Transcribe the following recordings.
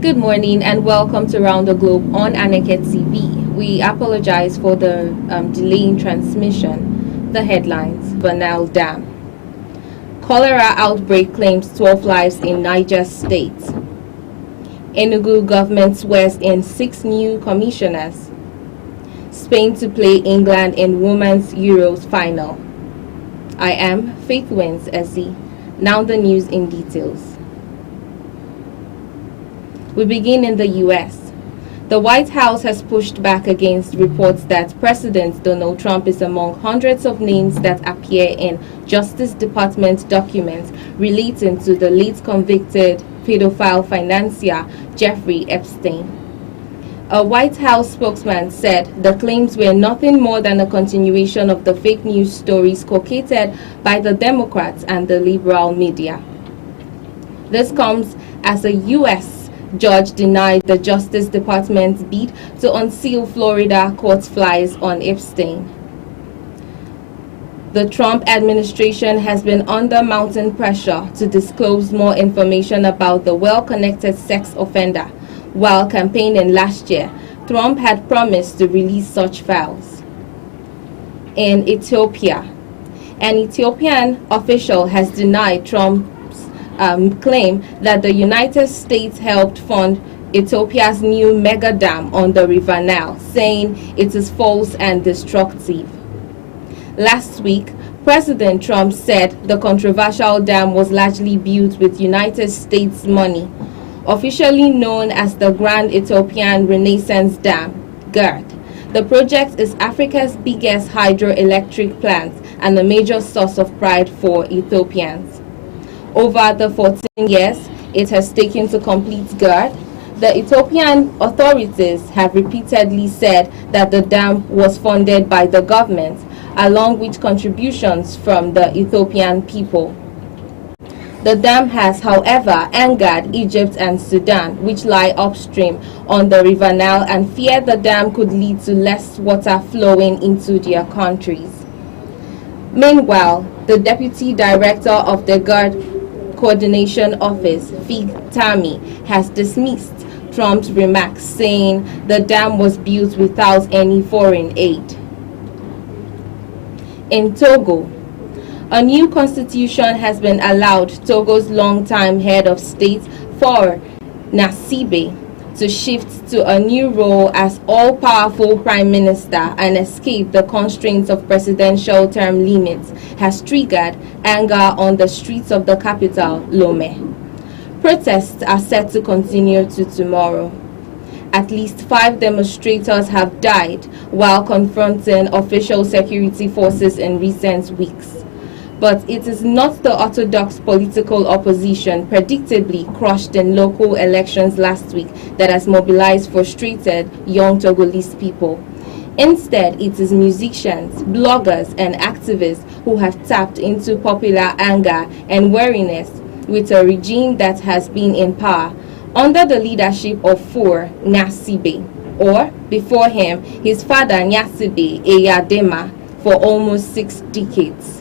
Good morning and welcome to Round the Globe on Aneke TV. We apologize for the delay in transmission. The headlines: Banal Dam. Cholera outbreak claims 12 lives in Niger State. Enugu government swears in 6 new commissioners. Spain to play England in Women's Euros final. I am Faith Wins Essie. Now the news in details. We begin in the U.S. The White House has pushed back against reports that President Donald Trump is among hundreds of names that appear in Justice Department documents relating to the late convicted pedophile financier Jeffrey Epstein. A White House spokesman said the claims were nothing more than a continuation of the fake news stories concocted by the Democrats and the liberal media. This comes as a U.S. judge denied the Justice Department's bid to unseal Florida court files on Epstein. The Trump administration has been under mounting pressure to disclose more information about the well-connected sex offender. While campaigning last year, Trump had promised to release such files. In Ethiopia, an Ethiopian official has denied Trump's claim that the United States helped fund Ethiopia's new mega dam on the River Nile, saying it is false and destructive. Last week, President Trump said the controversial dam was largely built with United States money, officially known as the Grand Ethiopian Renaissance Dam, GERD. The project is Africa's biggest hydroelectric plant and a major source of pride for Ethiopians. Over the 14 years it has taken to complete GERD, the Ethiopian authorities have repeatedly said that the dam was funded by the government, along with contributions from the Ethiopian people. The dam has, however, angered Egypt and Sudan, which lie upstream on the River Nile, and fear the dam could lead to less water flowing into their countries. Meanwhile, the Deputy Director of the GERD Coordination Office, Fig Tami, has dismissed Trump's remarks, saying the dam was built without any foreign aid. In Togo, a new constitution has been allowed Togo's longtime head of state, Faure Gnassingbé, to shift to a new role as all-powerful prime minister and escape the constraints of presidential term limits has triggered anger on the streets of the capital, Lomé. Protests are set to continue to tomorrow. At least 5 demonstrators have died while confronting official security forces in recent weeks. But it is not the orthodox political opposition predictably crushed in local elections last week that has mobilized frustrated young Togolese people. Instead, it is musicians, bloggers, and activists who have tapped into popular anger and weariness with a regime that has been in power under the leadership of Faure Gnassingbé, or before him, his father Gnassingbé Eyadema, for almost 6 decades.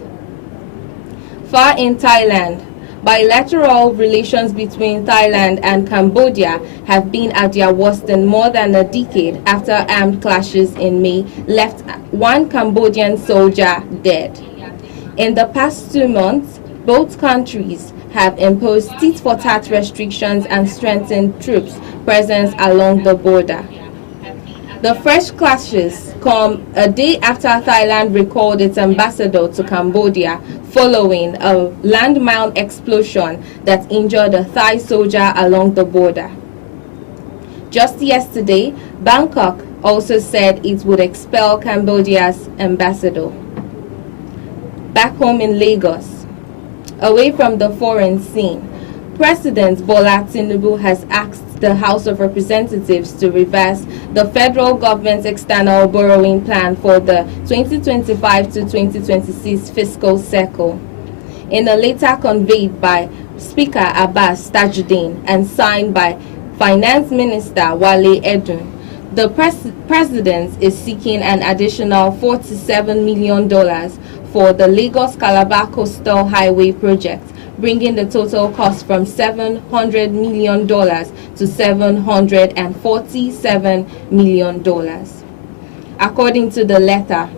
Far in Thailand, bilateral relations between Thailand and Cambodia have been at their worst in more than a decade after armed clashes in May left 1 Cambodian soldier dead. In the past 2 months, both countries have imposed tit-for-tat restrictions and strengthened troops' presence along the border. The fresh clashes come a day after Thailand recalled its ambassador to Cambodia following a landmine explosion that injured a Thai soldier along the border. Just yesterday, Bangkok also said it would expel Cambodia's ambassador. Back home in Lagos, away from the foreign scene, President Bola Tinubu has asked the House of Representatives to reverse the federal government's external borrowing plan for the 2025 to 2026 fiscal cycle. In a letter conveyed by Speaker Abbas Tajuddin and signed by Finance Minister Wale Edun, the president is seeking an additional $47 million for the Lagos-Calabar Coastal Highway project, bringing the total cost from $700 million to $747 million. According to the letter,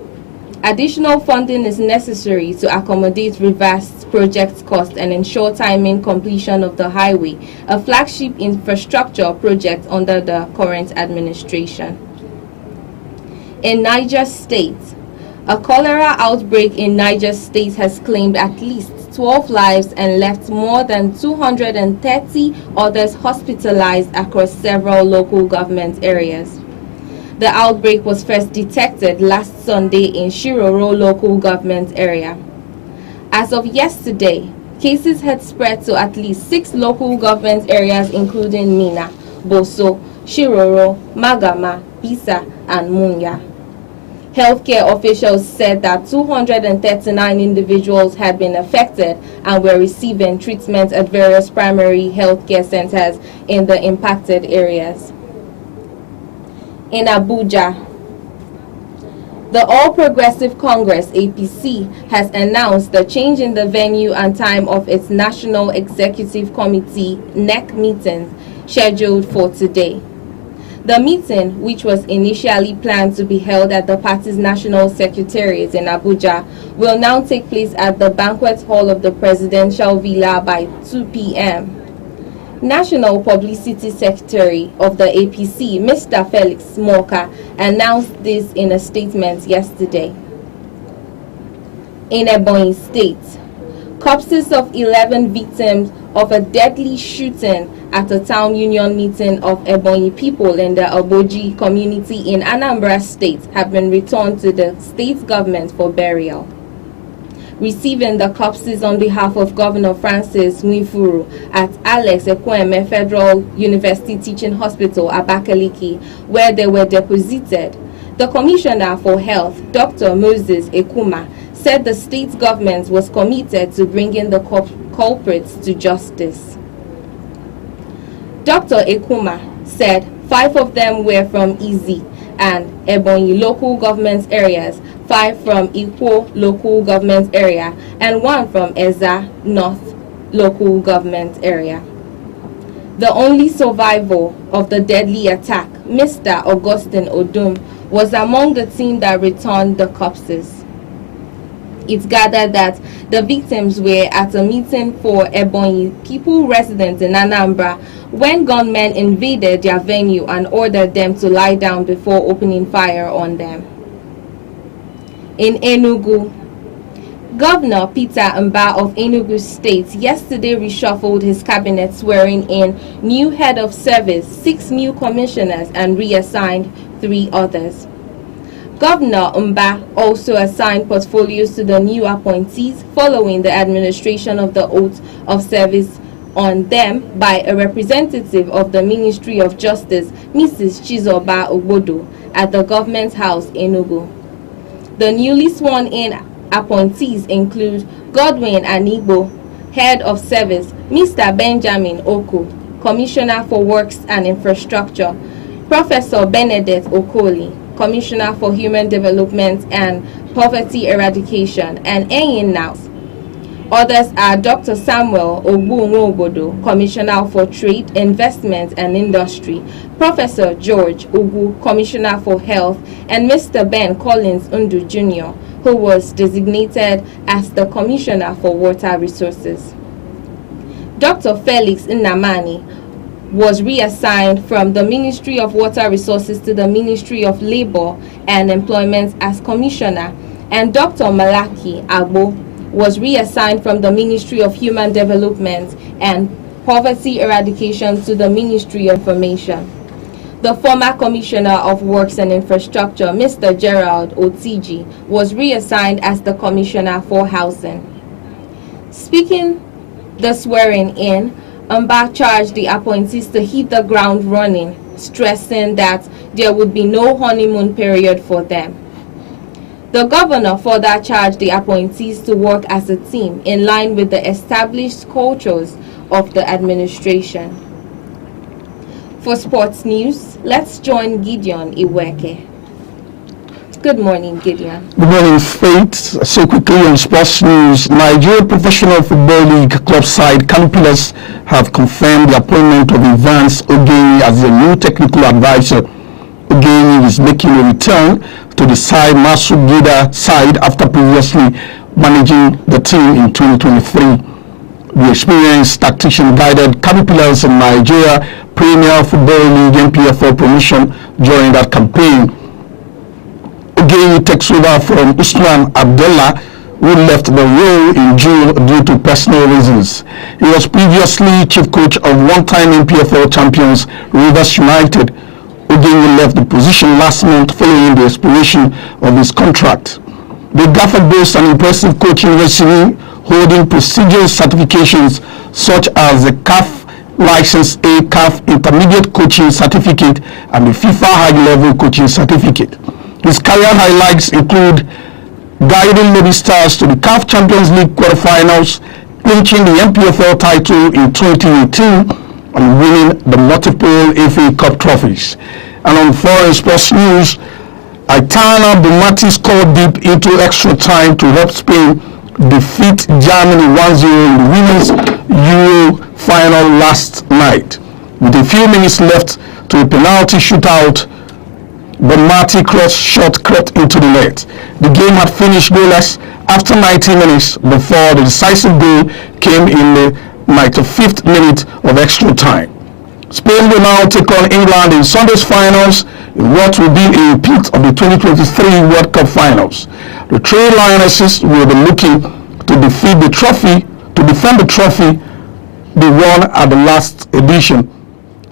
additional funding is necessary to accommodate reversed project costs and ensure timely completion of the highway, a flagship infrastructure project under the current administration. In Niger State, a cholera outbreak in Niger State has claimed at least 12 lives and left more than 230 others hospitalized across several local government areas. The outbreak was first detected last Sunday in Shiroro local government area. As of yesterday, cases had spread to at least 6 local government areas including Mina, Boso, Shiroro, Magama, Bisa, and Munya. Healthcare officials said that 239 individuals had been affected and were receiving treatment at various primary healthcare centers in the impacted areas. In Abuja, the All Progressive Congress (APC) has announced the change in the venue and time of its National Executive Committee (NEC) meeting scheduled for today. The meeting, which was initially planned to be held at the party's National Secretariat in Abuja, will now take place at the banquet hall of the Presidential Villa by 2 p.m. National Publicity Secretary of the APC, Mr. Felix Moka, announced this in a statement yesterday. In Ebonyi State, corpses of 11 victims of a deadly shooting at a town union meeting of Ebonyi people in the Oboji community in Anambra State have been returned to the state government for burial. Receiving the corpses on behalf of Governor Francis Nwifuru at Alex Ekweme Federal University Teaching Hospital, Abakaliki, where they were deposited, the Commissioner for Health, Dr. Moses Ekuma, said the state government was committed to bringing the culprits to justice. Dr. Ekuma said 5 of them were from Izi and Ebonyi local government areas, 5 from Ikwo local government area, and 1 from Eza North local government area. The only survivor of the deadly attack, Mr. Augustine Odum, was among the team that returned the corpses. It's gathered that the victims were at a meeting for Ebonyi people residents in Anambra when gunmen invaded their venue and ordered them to lie down before opening fire on them. In Enugu, Governor Peter Mba of Enugu State yesterday reshuffled his cabinet, swearing in new head of service, 6 new commissioners, and reassigned 3 others. Governor Mba also assigned portfolios to the new appointees following the administration of the oath of service on them by a representative of the Ministry of Justice, Mrs. Chizoba Ogbodo, at the Government House, Enugu. The newly sworn-in appointees include Godwin Anigbo, Head of Service, Mr. Benjamin Oko, Commissioner for Works and Infrastructure, Professor Benedict Okoli, Commissioner for Human Development and Poverty Eradication, and Enyin Naus. Others are Dr. Samuel Ogbu-Nwobodo, Commissioner for Trade, Investment and Industry, Professor George Ugu, Commissioner for Health, and Mr. Ben Collins Undu Jr., who was designated as the Commissioner for Water Resources. Dr. Felix Nnamani was reassigned from the Ministry of Water Resources to the Ministry of Labor and Employment as Commissioner, and Dr. Malaki Agbo was reassigned from the Ministry of Human Development and Poverty Eradication to the Ministry of Information. The former Commissioner of Works and Infrastructure, Mr. Gerald Otiji, was reassigned as the Commissioner for Housing. Speaking the swearing-in, Mba charged the appointees to hit the ground running, stressing that there would be no honeymoon period for them. The governor further charged the appointees to work as a team in line with the established cultures of the administration. For sports news, let's join Gideon Iweke. Good morning, Gideon. Good morning, Faith. So quickly on sports news, Nigeria Professional Football League club side Caterpillars have confirmed the appointment of Evans Ogeyi as their new technical advisor. Ogeyi is making a return to the side Masugida side after previously managing the team in 2023. The experienced tactician guided Caterpillars in Nigeria Premier Football League NPFL promotion during that campaign. Ogeyi takes over from Usman Abdullah, who left the role in June due to personal reasons. He was previously chief coach of one-time NPFL champions Rivers United. Ogeyi left the position last month following the expiration of his contract. The Gaffer boasts an impressive coaching resume, holding prestigious certifications such as the CAF License A CAF Intermediate Coaching Certificate and the FIFA High Level Coaching Certificate. His career highlights include guiding Lobby Stars to the CAF Champions League quarterfinals, clinching the MPFL title in 2018, and winning the multiple FA Cup trophies. And on foreign sports news, Aitana Bonmati scored deep into extra time to help Spain defeat Germany 1-0 in the Women's Euro final last night. With a few minutes left to a penalty shootout, Bonmati cross shot crept into the net. The game had finished goalless after 90 minutes before the decisive goal came in the 95th minute of extra time. Spain will now take on England in Sunday's finals in what will be a repeat of the 2023 World Cup finals. The three Lionesses will be looking to defend the trophy they won at the last edition.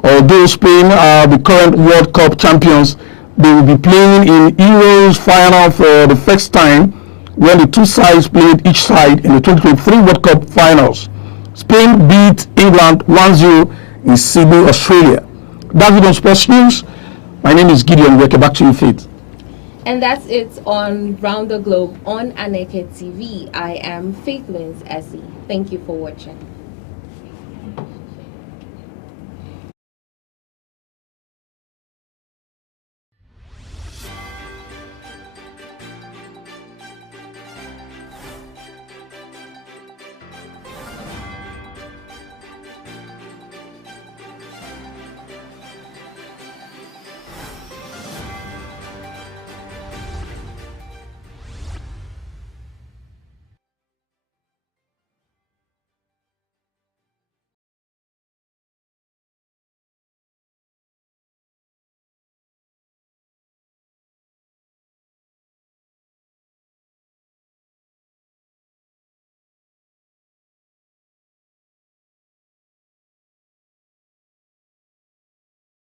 Although Spain are the current World Cup champions, they will be playing in Euros final for the first time when the two sides played each side in the 2023 World Cup finals. Spain beat England 1-0 in Sydney, Australia. That's it on sports news. My name is Gideon. Welcome back to you, Faith. And that's it on Round the Globe on Aneke TV. I am Faith Wins Essie. Thank you for watching.